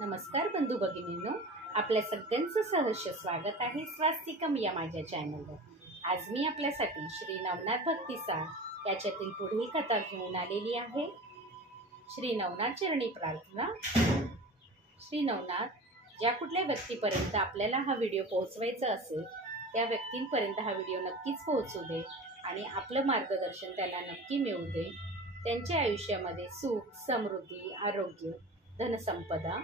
नमस्कार बंधू भगिनींनो, आपल्या सगळ्यांचं सहर्ष स्वागत आहे स्वास्तिकम या माझ्या चॅनलवर। आज मी आपल्यासाठी श्री नवनाथ भक्तिसार याच्यातील पुढील कथा घेऊन आलेली आहे। श्री नवनाथ चरणी प्रार्थना। श्री नवनाथ, ज्या कुठल्या व्यक्तीपर्यंत आपल्याला हा व्हिडिओ पोहोचवायचा असेल त्या व्यक्तींपर्यंत हा व्हिडिओ नक्कीच पोहोचू दे आणि आपलं मार्गदर्शन त्यांना नक्की मिळू दे। त्यांच्या आयुष्यामध्ये सुख, समृद्धी, आरोग्य, धनसंपदा,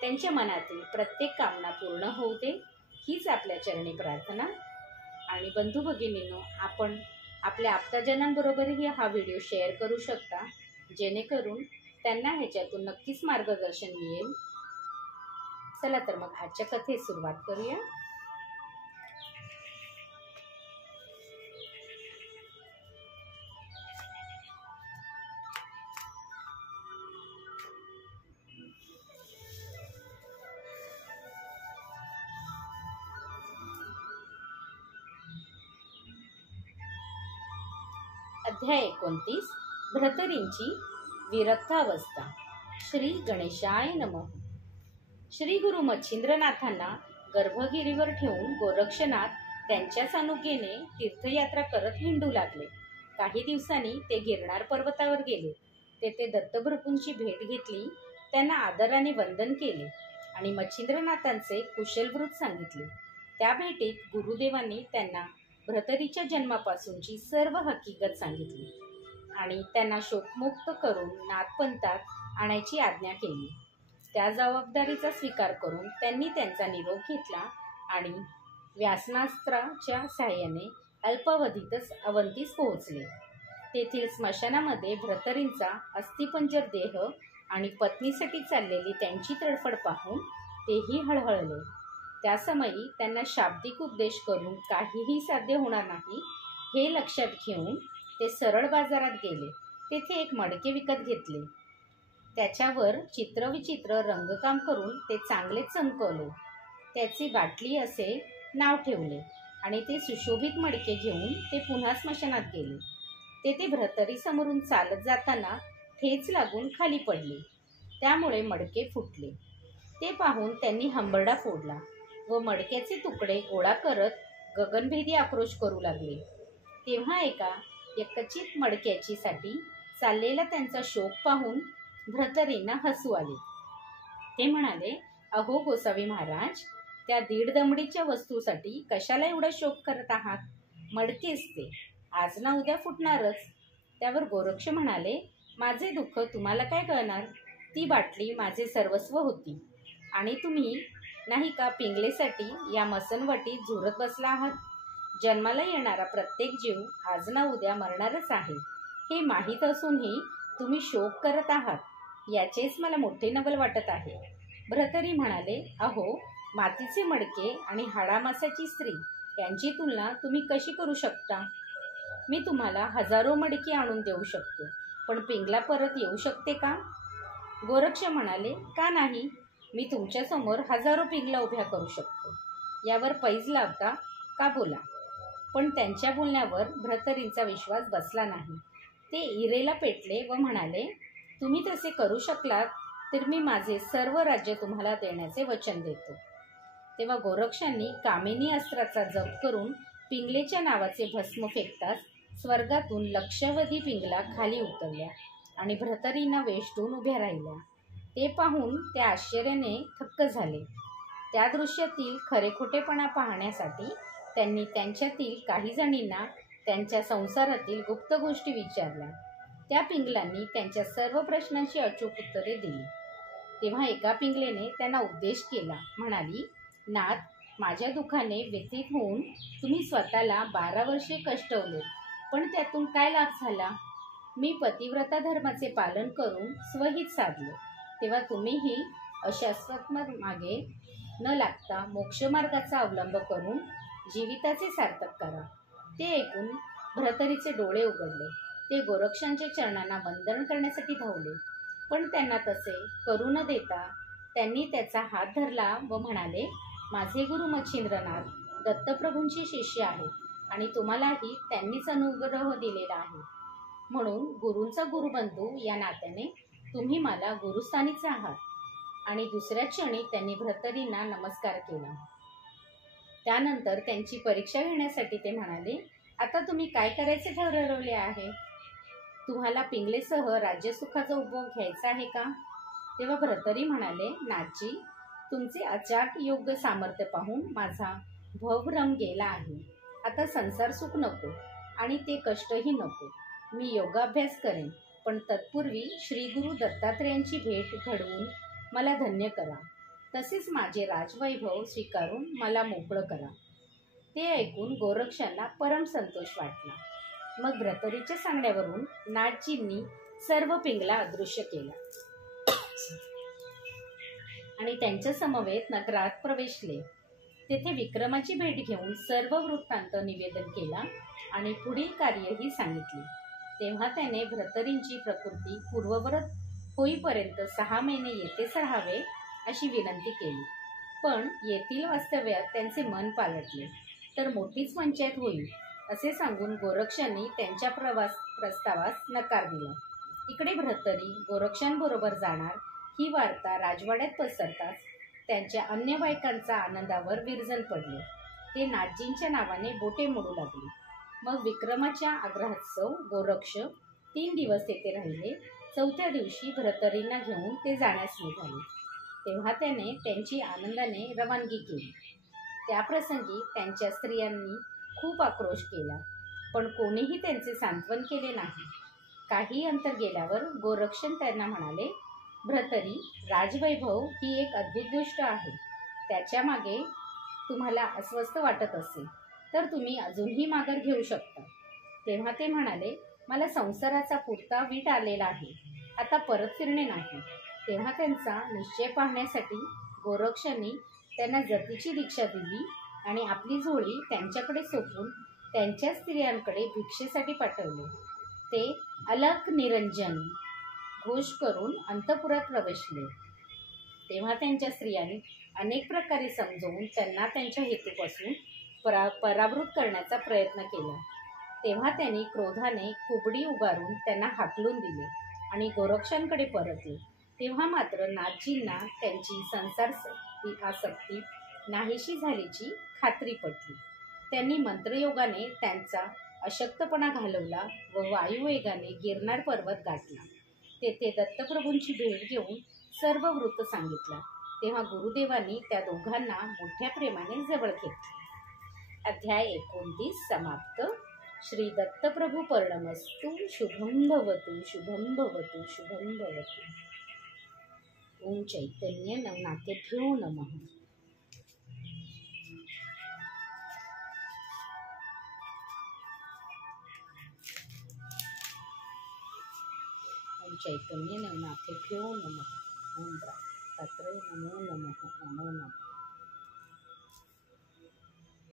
त्यांच्या मनातील प्रत्येक कामना पूर्ण होऊ दे, हीच आपल्या चरणी प्रार्थना। आणि बंधू भगिनींनो, आपण आपल्या आप्तजनांबरोबरही हा व्हिडिओ शेअर करू शकता, जेणेकरून त्यांना ह्याच्यातून नक्कीच मार्गदर्शन मिळेल। चला तर मग आजच्या कथेस सुरुवात करूया। अध्याय 29 भ्रतरींची विरक्तावस्था। श्री गणेशाय नमः। श्री गुरु मच्छिंद्रनाथांना गर्भगिरीवर ठेवून गोरक्षनाथ त्यांच्याच अनुज्ञेने तीर्थयात्रा करत हिंडू लागले। काही दिवसांनी ते गिरनार पर्वतावर गेले। तेथे दत्तप्रभूंची भेट घेतली, त्यांना आदराने वंदन केले आणि मच्छिंद्रनाथांचे कुशलवृत्त सांगितले। त्या भेटीत गुरुदेवांनी त्यांना भ्रतरीच्या जन्मापासूनची सर्व हकीकत सांगितली आणि त्यांना शोकमुक्त करून नाथपंथात आणायची आज्ञा केली। त्या जबाबदारीचा स्वीकार करून त्यांनी त्यांचा निरोप घेतला आणि व्यासनास्त्राच्या साहाय्याने अल्पावधीतच अवंतीस पोहोचले। तेथील स्मशानामध्ये भ्रतरींचा अस्थिपंजर देह आणि पत्नीसाठी चाललेली त्यांची तडफड पाहून तेही हळहळले। त्या समयी त्यांना शाब्दिक उपदेश करून काहीही साध्य होणार नाही हे लक्षात घेऊन ते सरळ बाजारात गेले। तेथे एक मडके विकत घेतले, त्याच्यावर चित्रविचित्र रंगकाम करून ते चांगले चमकवले, त्याची बाटली असे नाव ठेवले आणि ते सुशोभित मडके घेऊन ते पुन्हा स्मशानात गेले। तेथे भ्रतरी समोरून चालत जाताना ठेच लागून खाली पडले, त्यामुळे मडके फुटले। ते पाहून त्यांनी हंबरडा फोडला व मडक्याचे तुकडे गोळा करत गगनभेदी आक्रोश करू लागले। तेव्हा एका यक्कचित मडक्याची चाललेला त्यांचा शोक पाहून भ्रतरींना हसू आले। ते म्हणाले, अहो गोसावी महाराज, त्या दीड दमडीच्या वस्तूसाठी कशाला एवढा शोक करत आहात? मडकेच ते आज ना उद्या फुटणारच। त्यावर गोरक्ष म्हणाले, माझे दुःख तुम्हाला काय कळणार? ती बाटली माझे सर्वस्व होती आणि तुम्ही नाही का पिंगलेसाठी या मसनवटीत झुरत बसला आहात। जन्माला येणारा प्रत्येक जीव आज ना उद्या मरणारच आहे, हे माहीत असूनही तुम्ही शोक करत आहात, याचेच मला मोठे नवल वाटत आहे। भ्रतरी म्हणाले, अहो, मातीचे मडके आणि हाडामासाची स्त्री यांची तुलना तुम्ही कशी करू शकता? मी तुम्हाला हजारो मडके आणून देऊ शकतो, पण पिंगला परत येऊ शकते का? गोरक्ष म्हणाले, का नाही, मी तुमच्यासमोर हजारो पिंगला उभ्या करू शकतो, यावर पैज लावता का बोला? पण त्यांच्या बोलण्यावर भ्रतरींचा विश्वास बसला नाही। ते इरेला पेटले व म्हणाले, तुम्ही तसे करू शकलात तर मी माझे सर्व राज्य तुम्हाला देण्याचे वचन देतो। तेव्हा गोरक्षांनी कामिनी अस्त्राचा जप करून पिंगलेच्या नावाचे भस्म फेकताच स्वर्गातून लक्षावधी पिंगला खाली उतरल्या आणि भ्रतरींना वेष्टून उभ्या राहिल्या। ते पाहून त्या आश्चर्याने थक्क झाले। त्या दृश्यातील खरेखोटेपणा पाहण्यासाठी त्यांनी त्यांच्यातील काही जणींना त्यांच्या संसारातील गुप्त गोष्टी विचारल्या। त्या पिंगलांनी त्यांच्या सर्व प्रश्नांची अचूक उत्तरे दिली। तेव्हा एका पिंगलेने त्यांना उपदेश केला, म्हणाली, नाथ, माझ्या दुःखाने व्यथित होऊन तुम्ही स्वतःला 12 वर्षे कष्टवले, पण त्यातून काय लाभ झाला? मी पतिव्रता धर्माचे पालन करून स्वहित साधले, तेव्हा तुम्हीही अशाश्वत मागे न लागता मोक्षमार्गाचा अवलंब करून जीविताचे सार्थक करा। ते ऐकून भ्रतरीचे डोळे उघडले। ते गोरक्षांच्या चरणांना वंदन करण्यासाठी धावले, पण त्यांना तसे करू न देता त्यांनी त्याचा हात धरला व म्हणाले, माझे गुरु मच्छिंद्रनाथ दत्तप्रभूंचे शिष्य आहेत आणि तुम्हालाही त्यांनीच अनुग्रह दिलेला आहे, म्हणून गुरूंचा गुरुबंधू या नात्याने तुम्ही मला गुरुस्थानीच आहात आणि दुसऱ्या क्षणी त्यांनी भ्रतरींना नमस्कार केला. त्यानंतर त्यांची परीक्षा घेण्यासाठी ते म्हणाले, आता तुम्ही काय करायचे ठरवले आहे? तुम्हाला पिंगलेसह राज्यसुखाचा उपभोग घ्यायचा आहे का? तेव्हा भ्रतरी म्हणाले, नाथजी, तुमचे अचाट योग्य सामर्थ्य पाहून माझा भवभ्रम गेला आहे. आता संसार सुख नको आणि ते कष्टही नको. मी योगाभ्यास करेन, पण तत्पूर्वी श्री गुरु दत्तात्रेयांची भेट घडवून मला धन्य करा. तसेच माझे राजवैभव स्वीकारून मला मोकळं करा. ते ऐकून गोरक्षांना परम संतोष वाटला. मग भ्रतरीच्या सांगण्यावरून नाथजींनी सर्व पिंगला अदृश्य केला आणि त्यांच्या समवेत नगरात प्रवेशले. तेथे विक्रमाची भेट घेऊन सर्व वृत्तांत निवेदन केला आणि पुढील कार्यही सांगितले. तेव्हा त्याने भ्रतरींची प्रकृती पूर्ववत होईपर्यंत 6 महिने येथेच राहावे अशी विनंती केली. पण येथील वास्तव्यात त्यांचे मन पालटले तर मोठीच पंचायत होईल असे सांगून गोरक्षांनी त्यांच्या प्रस्तावास नकार दिला. इकडे भ्रतरी गोरक्षांबरोबर जाणार ही वार्ता राजवाड्यात पसरताच त्यांच्या अन्य बायकांचा आनंदावर विरजण पडले. ते नाथजींच्या नावाने बोटे मोडू लागले. मग विक्रमाच्या आग्रहास्तव गोरक्ष 3 दिवस तेथे राहिले. 4थ्या दिवशी भ्रतरींना घेऊन ते जाण्यास निघाले. तेव्हा त्याने त्यांची आनंदाने रवानगी केली. त्याप्रसंगी त्यांच्या स्त्रियांनी खूप आक्रोश केला, पण कोणीही त्यांचे सांत्वन केले नाही. काही अंतर गेल्यावर गोरक्षण त्यांना म्हणाले, भ्रतरी, राजवैभव ही एक अद्भुत गोष्ट आहे. त्याच्या मागे तुम्हाला अस्वस्थ वाटत असेल तर तुम्ही अजूनही माघार घेऊ शकता. तेव्हा ते म्हणाले, मला संसाराचा पुरता वीट आलेला आहे, आता परत फिरणे नाही. तेव्हा त्यांचा निश्चय पाहण्यासाठी गोरक्षांनी त्यांना जतीची दीक्षा दिली आणि आपली झोळी त्यांच्याकडे सोपून त्यांच्या स्त्रियांकडे भिक्षेसाठी पाठवले. ते अलख निरंजन घोष करून अंतपुरात प्रवेशले. तेव्हा त्यांच्या स्त्रियांनी अनेक प्रकारे समजवून त्यांना त्यांच्या हेतूपासून परावृत करण्याचा प्रयत्न केला. तेव्हा त्यांनी क्रोधाने कुबडी उगारून त्यांना हाकलून दिले आणि गोरक्षांकडे परतले. तेव्हा मात्र नाथजींना त्यांची संसार आसक्ती नाहीशी झाल्याची खात्री पटली. त्यांनी मंत्रयोगाने त्यांचा अशक्तपणा घालवला व वायुवेगाने गिरनार पर्वत गाठला. तेथे दत्तप्रभूंची भेट घेऊन सर्व वृत्त सांगितला. तेव्हा गुरुदेवांनी त्या दोघांना मोठ्या प्रेमाने जवळ घेतले. अध्याय 29 समाप्त. श्री दत्तप्रभू पर्णमस्तु. शुभं भवतु, शुभं भवतु, शुभं भवतु. ओम चैतन्य नवनाथेभ्यो नमः. ओम चैतन्य नवनाथेभ्यो नमः. ओम दत्तात्रेय नमो नमः. नमो नमः.